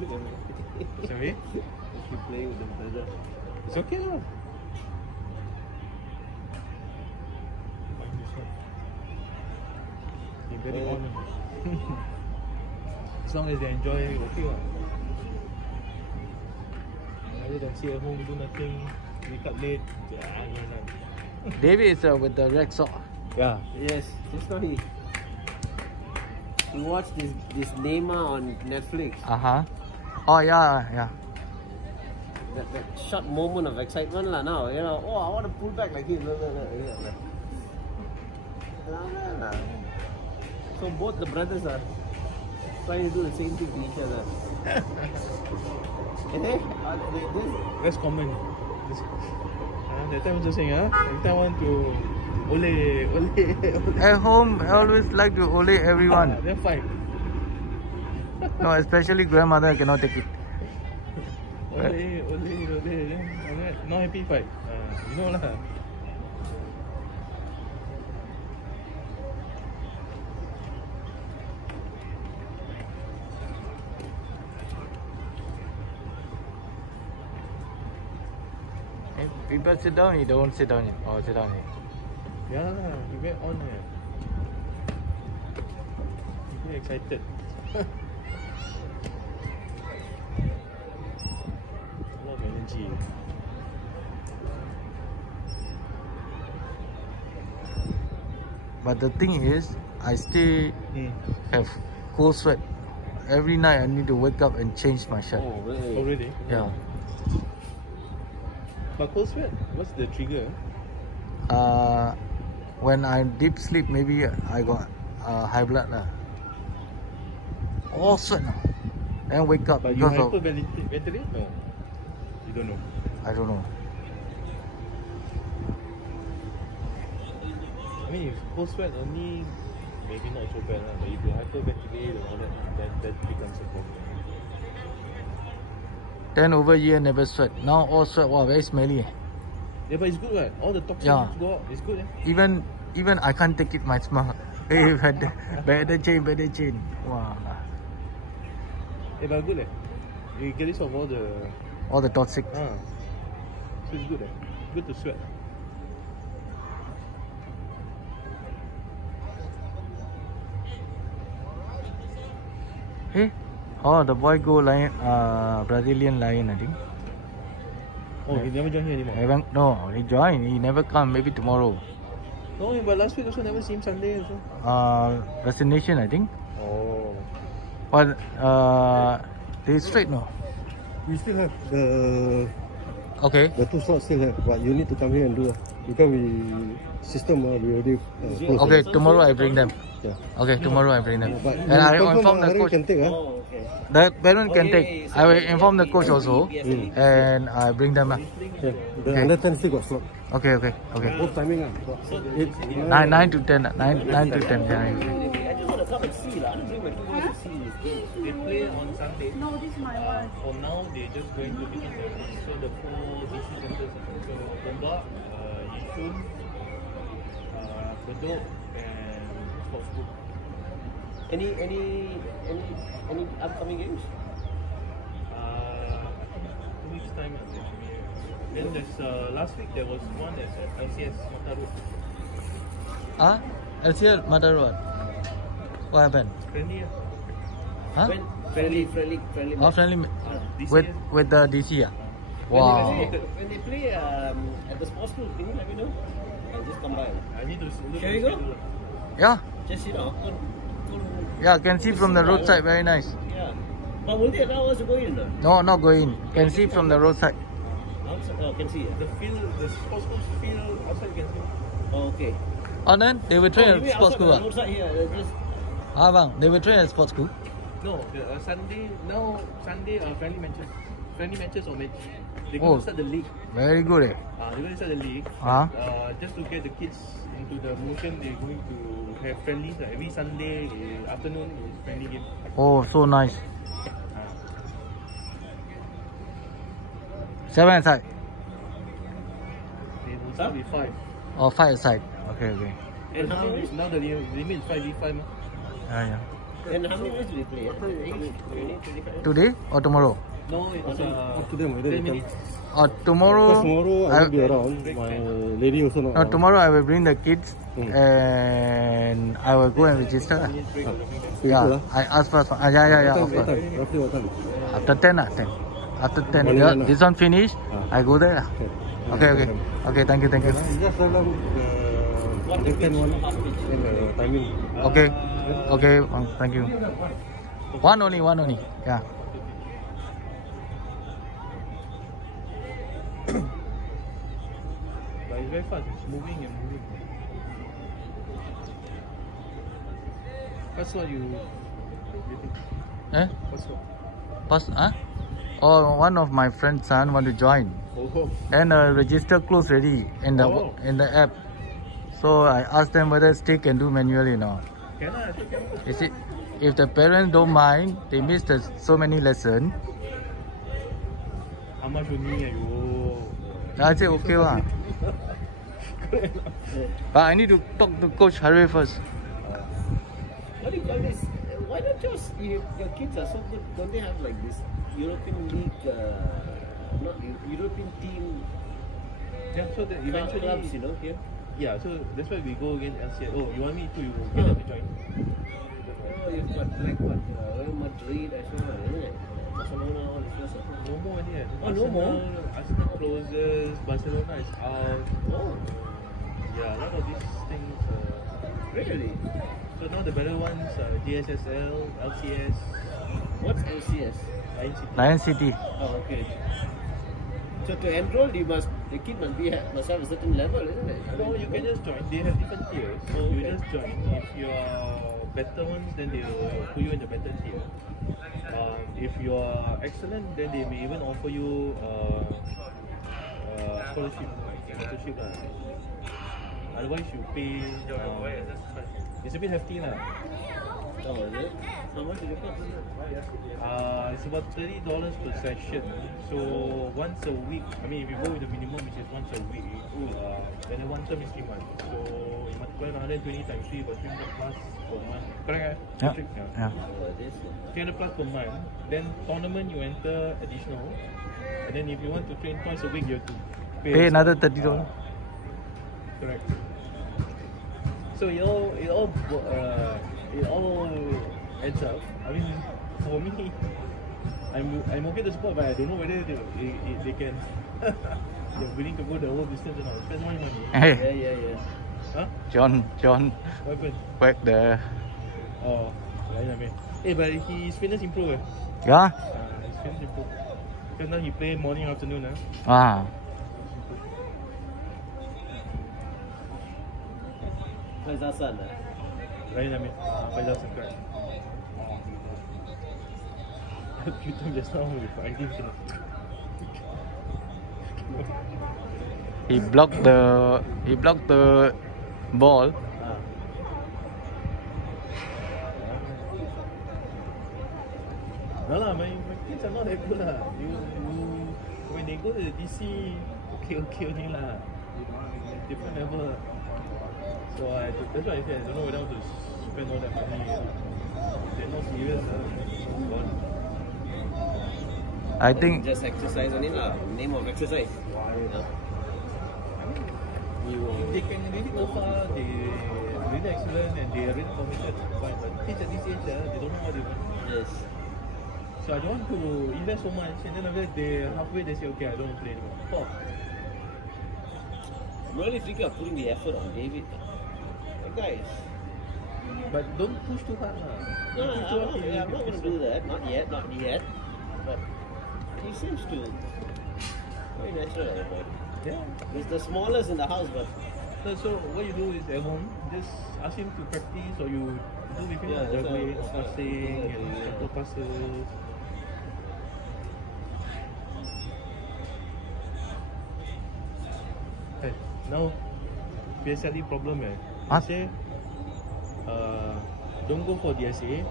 look at me. Sorry? You playing with the brother. It's okay lah. You're very honest. As long as they enjoy it, okay lah. Rather than sit at home, do nothing, wake up late. David is with the red sock. Yeah. Yes, just now he watched this Neymar on Netflix. Oh yeah. That short moment of excitement lah now. You know, oh, I want to pull back like him. So both the brothers are trying to do the same thing to each other. That's common. That time also saying, every time want to ole. At home, I always like to ole everyone. Then fight. No, especially grandmother cannot take it. Ole. Not happy fight. You know lah. People sit down, you don't sit down or sit down. Yeah, you get on here. You get excited. A lot of energy. But the thing is, I still have cold sweat. Every night I need to wake up and change my shirt. Oh, really? Oh, really? Yeah. But cold sweat, what's the trigger? When I deep sleep, maybe I got high blood lah. All sweat now. Then wake up But you because of hyperventilate? No, you don't know. I don't know. I mean, if cold sweat only, maybe not so bad, but if you hyperventilate and all that becomes a problem. Then over here never sweat. Now all sweat. Wow, very smelly. Yeah, but it's good, right? All the toxins go out. It's good, eh? Even I can't take it my smell. Hey, better change. Wow. Yeah, but good, eh? You get rid of all the toxic. So it's good, eh? Good to sweat. Hey, oh, the boy go lion, Brazilian lion, I think. Oh, he never joined here anymore? No, he joined. He never come. Maybe tomorrow. No, but last week also never seen him Sunday also. Vaccination, I think. Oh. But they straight no. We still have the two slots still have, but you need to come here and do because we system we already closed. Okay, tomorrow I bring them. Yeah. Okay, tomorrow I bring them. But And I inform the coach. Can take, Oh, okay. The parent can take. I will inform the coach also, and I bring them. Yeah. The under 10 still got slot. Okay. Both timing. 9 to 10. 9 to 10. Yeah. I just want to come and see lah. I don't bring my two boys to see this game. They play on Sunday. No, this is my one. For now, they're just going to be so the 4 DC centers. So Gombak, Yishun, Bedok, and Sports School. Any upcoming games? 2 weeks time. Then there's last week there was one at LCS Mata Road. LCL Mata Road. What happened? Friendly. Friendly. Oh, friendly DC. with the DC. Wow. When they play at the sports school, can you let me know? I'll just come by. I need to look. Shall we go? Yeah. Just Yeah, can see from the roadside. Very nice. Yeah. But will they allow us to go in? No, not going. Can see from the roadside. Outside? Oh, can see. The field, the sports school field outside you can see. Oh, okay. Oh, then they will train at sports school. Outside here, just... Bang, they will train at sports school. No, Sunday friendly matches. Friendly matches or match. They're going to start the league. Very good. They're going to start the league. Just to get the kids into the motion, they're going to have friendlies. Every Sunday afternoon is friendly game. Oh, so nice. 7 aside. They will start with 5. Oh, 5 aside. Okay. And now the limit is 5v5. Yeah. And how many minutes do we play? Today or tomorrow? No, it's Up to them whether 10 they come. minutes. Or tomorrow? Because tomorrow I will be around. My lady also not No, around. tomorrow I will bring the kids and I will go and register. Yeah, I ask first. Yeah. What Of time? course. Roughly what time? After 10 lah, 10. After 10. Morning Yeah, one lah. this one finish, I go there lah. Okay. Okay, thank you. Just tell them the 10-1 and the timing. Okay, thank you. One only. Yeah. But it's very fast. It's moving and moving. That's what you think. Eh? What's what? Pass, huh? Oh, one of my friend's son want to join. Oh. And register close already in the app. So I asked them whether still can do manually or not. Can I? Can. You see, if the parents don't mind, they miss so many lessons. How much you need? I say okay lah. But I need to talk to Coach Harry first. What do you call this? Why don't your kids are so good? Don't they have like this European League, not European team? Yeah, so that eventually, clubs, you know, here. Yeah, so that's why we go against LCS. Oh, you want me to get them to join? Oh, you've got like what? Real Madrid, I saw, isn't it? Barcelona, all this stuff. No more yet. Oh, no more? Arsenal closes, Barcelona is out. Oh, Yeah, a lot of these things. really? So now the better ones are DSSL, LCS, What's LCS? Lion City. Oh, okay. So to enroll, the kid must have a certain level, isn't it? No, you can just join. They have different tiers. So you just join. If you are better ones, then they will put you in the better tier. If you are excellent, then they may even offer you scholarship. Otherwise, you pay. It's a bit hefty lah. Oh, is it? How much did you cost? It's about $30 per session. So once a week, I mean if you go with the minimum which is once a week, then the one term is 3 months. So you multiply 120 times 3, about 300 plus per month. Correct? Yeah. 300 plus per month. Then tournament you enter additional. And then if you want to train twice a week, you have to Pay another $30. Correct. So it all adds up. I mean, for me, I'm okay to support, but I don't know whether they can. They're willing to go the whole distance or not. Spend more money. Hey, Yeah. Huh? John, What happened? back there. Oh, I mean, hey, but his fitness improved. Yeah? His fitness improved. Because now he play morning, afternoon. Ah. Where's our son? Right, I mean, Faisal Sankar. You told just now with ID. He blocked the ball. No lah, my kids are not that good lah. When they go to the DC, okay only lah. Different level. So that's why I said I don't know whether to spend all that money. They're not serious. I think Just exercise only lah. Name of exercise. If they can really go far, they really excellent and they are really committed. Fine, but kids at this age, they don't know what they want. Yes. So I don't want to invest so much, and then after that they halfway they say, okay, I don't want to play anymore. Oh. I'm really thinking of putting the effort on David. Guys. But don't push too hard lah. No, I'm not going to do that. Not yet. But he seems to very natural. But Yeah. he's the smallest in the house, but So what you do is at home, just ask him to practice, or you do with him Yeah, juggling, that's how- passing, and simple passes. Hey, now PSLE problem Huh? They say don't go for DSA.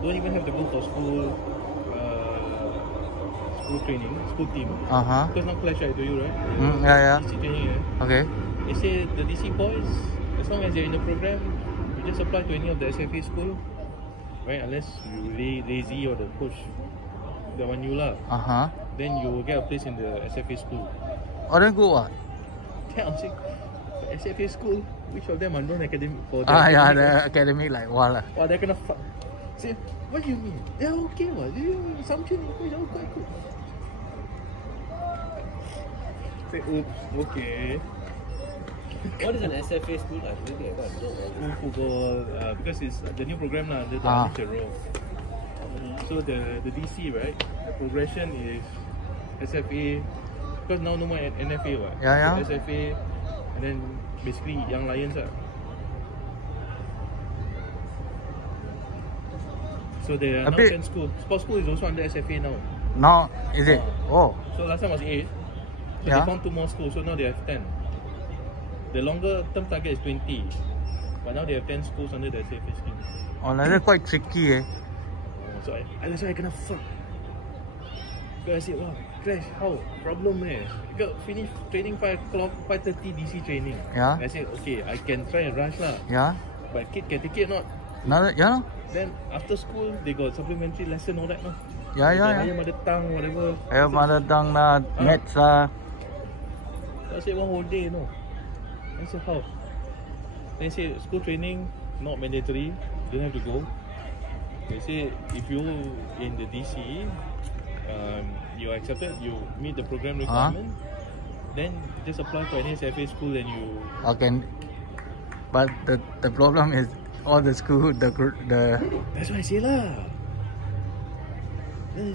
Don't even have to go for school training, school team. Because now clash I told you, right? Yeah. DC training, Okay. They say the DC boys, as long as they're in the program, you just apply to any of the SFA school, right? Unless you lazy or the coach that want you lah. Then you will get a place in the SFA school. Oh, then go what? Yeah, I'm saying SFA school, which of them are non-academic for the Yeah, the academic like what lah. or they're gonna say, what do you mean? They're okay, what? Some training coach are quite good. Say, oops, okay. What is an SFA school actually? I don't know. Football, because it's the new program now, the amateur role. So the DC, right? The progression is SFA, because now no more NFA, what? Yeah. So SFA, and then basically Young Lions, So they are now 10 school. Sports school is also under SFA now. Now, is it? Oh. So last time was 8. So they found 2 more schools, so now they have 10. The longer term target is 20. But now they have 10 schools under the SFA scheme. Oh, that's quite tricky, eh? So that's why I cannot fuck. Because I said, wow, Crash, how? Problem, eh? You got finish training 5 o'clock, 5:30 DC training. Yeah. I said, okay, I can try and rush lah. Yeah. But kid can take it or not? Another, yeah. Then after school, they got supplementary lesson, all that, no? Yeah. Higher mother tongue, whatever. Higher mother tongue lah, maths lah. So I said, one whole day, no? I said, how? Then I said, school training, not mandatory, you don't have to go. They say, if you in the DC, you are accepted, you meet the program requirement, then just apply for any SFA school and you... Okay. But the problem is, all the school, the That's what I say lah. Then they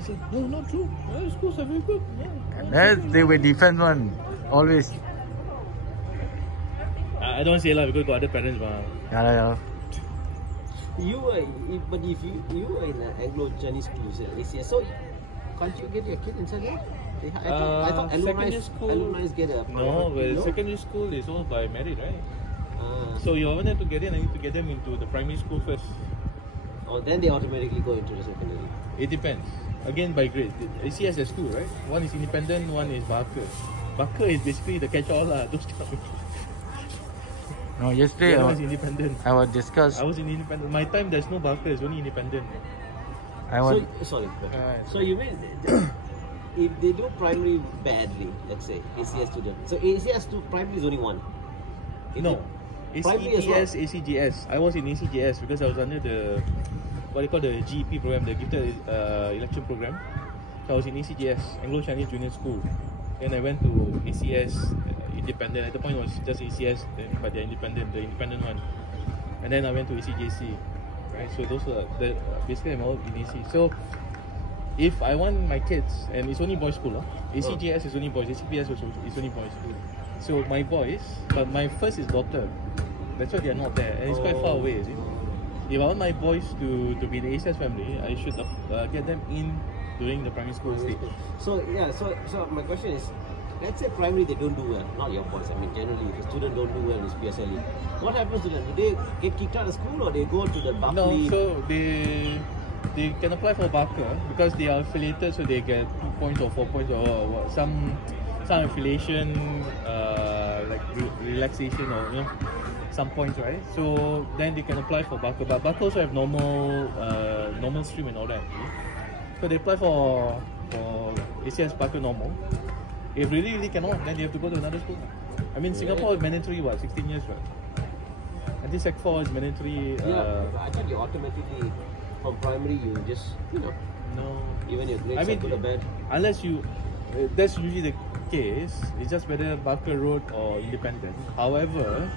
say, no, not true. Well, schools are very good. Yeah, they will defend one, always. I don't say lah because got other parents ma. Yeah. But if you were in an Anglo-Chinese school, so can't you get your kid inside there? I thought alumni get a... No, but secondary school is all by merit, right? So you wanted to get in, I need to get them into the primary school first. Oh, then they automatically go into the secondary. It depends. Again, by grade. ACS has 2, right? One is independent, one is Barker. Barker is basically the catch-all lah. Those No, yesterday I was independent. I was discuss. I was in independent. My time there's no Barker, it's only independent. So you mean if they do primary badly, let's say ACS student. So ACS to primary is only one. No. ACGS, ACGS. I was in ACGS because I was under the what they call the GEP program, the gifted election program. So I was in ACGS, Anglo-Chinese Junior School. Then I went to ACS independent. At the point it was just ACS, but they're independent, the independent one. And then I went to ACJC. Right? So those were basically I'm all in AC. So if I want my kids, and it's only boys school, ACGS is only boys, ACPS is only boys school. So my boys, but my first is daughter. That's why they are not there, and it's quite far away. You see? If I want my boys to be in the ACS family, I should get them in during the primary school stage. So my question is, let's say primary they don't do well, not your boys. I mean generally, if a student don't do well in his PSLE, what happens to them? Do they get kicked out of school or they go to the Barclay? No, so they can apply for Barker because they are affiliated, so they get 2 points or 4 points or some affiliation, like relaxation or some points, right? So then they can apply for Barker. But Barker also have normal stream and all that. So they apply for ACS Barker normal. If really cannot, then they have to go to another school. I mean, Singapore is mandatory, 16 years, right? I think Sec 4 is mandatory. I thought you automatically, from primary, you just, no. Even your grades are good or bad. Unless you, that's usually the case. It's just whether Barker Road or independent. However,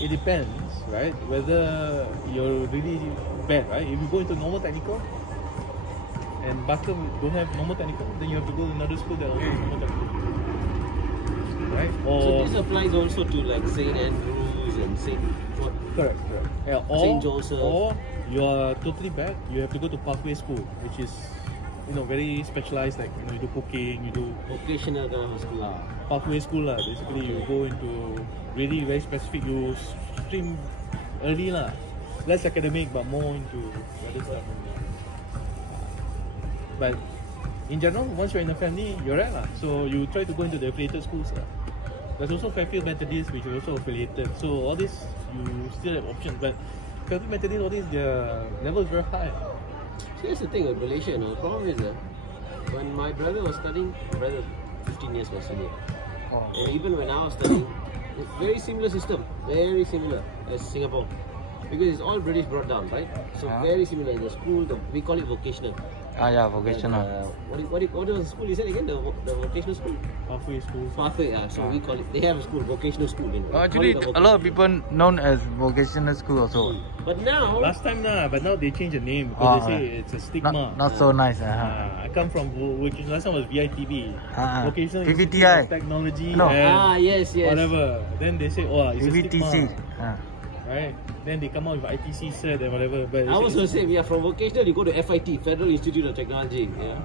it depends, right? Whether you're really bad, right? If you go into normal technical, and Barker don't have normal technical, then you have to go to another school that also has normal technical. Right? Or so this applies also to like St. Andrews and St. Correct. Yeah, St. Joseph. Or you are totally bad, you have to go to Pathway School, which is very specialized, like you do cooking, you do vocational kind of school. Pathway School basically you go into really very specific, you stream early less academic but more into other stuff. But in general, once you're in the family, you're right so you try to go into the affiliated schools. There's also Fairfield Methodist, which is also affiliated. So all these you still have options. But Calvin Methodist, all these, their level is very high. See, that's the thing with Malaysia, the problem is when my brother was studying, my brother 15 years my senior. And even when I was studying, it's very similar system, very similar as Singapore. Because it's all British brought down, right? So very similar in the school, we call it vocational. Yeah, vocational. And, what was the school you said again? The vocational school? Pathway school. Pathway, yeah. So we call it, they have a school, vocational school. You know. Actually, a lot of people known as vocational school also. But now... Last time, but now they changed the name because they say it's a stigma. Not so nice. I come from vocational. Last time was VITB. Vocational PVTI. Technology. No. Yes. Whatever. Then they say, oh, it's PVTC. a stigma. Right? Then they come out with ITC cert and whatever. But I was going to say, we are from vocational, you go to FIT, Federal Institute of Technology. Yeah.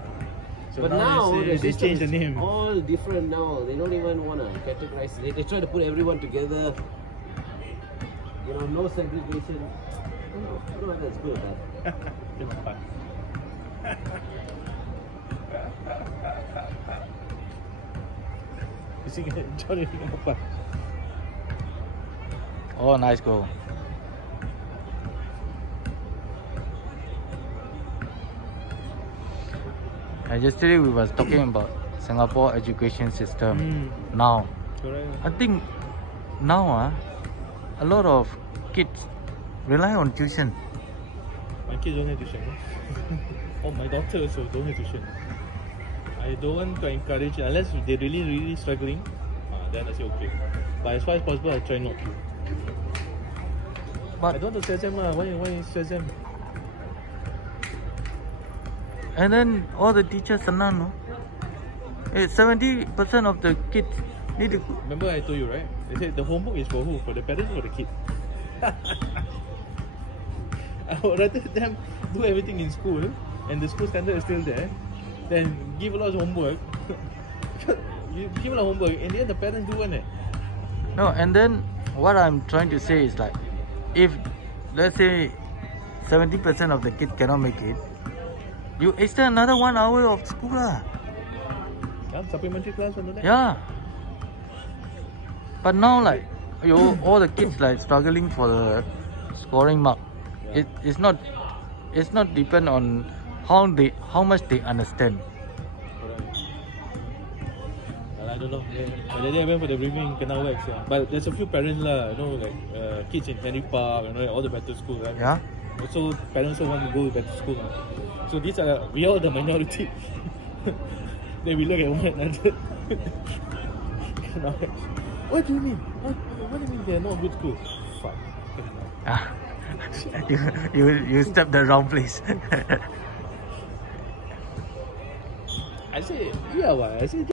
So but now they change the name. All different now. They don't even want to categorize. They try to put everyone together. You know, no segregation. I don't know if that's good or bad. You see, Johnny, Oh, nice goal. Yesterday we was talking about Singapore education system. Now, correct. I think now a lot of kids rely on tuition. My kids don't have tuition. Oh, my daughter also don't have tuition. I don't want to encourage it unless they're really struggling. Then I say okay. But as far as possible, I try not to. But I don't want to stress them. Why stress them? and then all the teachers senang, no? 70% of the kids need to. Remember I told you, right? They said the homework is for who? For the parents or the kid? I would rather them do everything in school and the school standard is still there than give a lot of homework. You give a lot of homework and then the parents do one. No, and then what I'm trying to say is like, if let's say 70% of the kids cannot make it, you extend another 1 hour of school lah. Supplementary class and all that. Yeah. But now like all the kids like struggling for the scoring mark. It's not depend on how much they understand. I don't know. The day I went for the briefing, kena wax. But there's a few parents lah, you know, like kids in Henry Park, you know, all the better schools. Right? Yeah. Also, parents also want to go to better school. So these are we are the minority. Then we look at one another. What do you mean? What do you mean they are not good schools? Fuck. You stepped the wrong place. I say, yeah, why? I say.